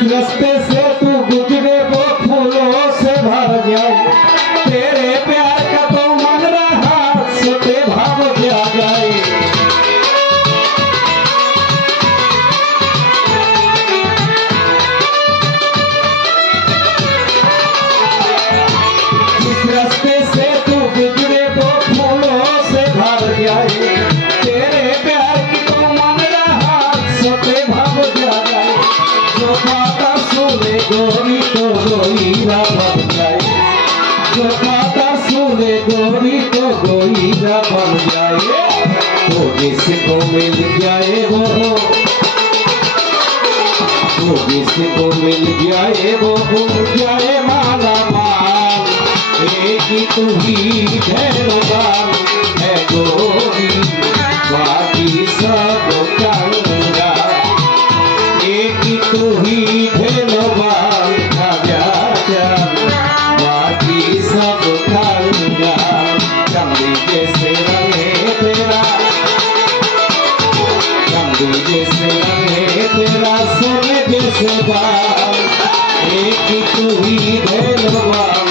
रास्ते से तू गुजरे वो फूलों से भर जाए, तेरे प्यार का तो मन रहा सोते भाव जा जाए। जिस रास्ते से तू गुजरे वो फूलों से भर जाए, तेरे प्यार की तो मन रहा सोते भाव जा जाए। जो बाता सुने गोरी तो गोईरा बन जाए, जो बाता सुने गोरी तो गोईरा बन जाए। वो जिसको मिल जाए वो जिसको मिल जाए वो भूल जाए माला माल। एक ही तू ही धैर्यवान है गोरी, बाकी सब चंगा। एक ही तू ही धैर्यवान का प्यार, बाकी सब चंगा। चांदी जैसे रंगे तेरा, चांदी जैसे रंगे तेरा, सोने जैसे बाल। एक ही तू ही धैर्यवान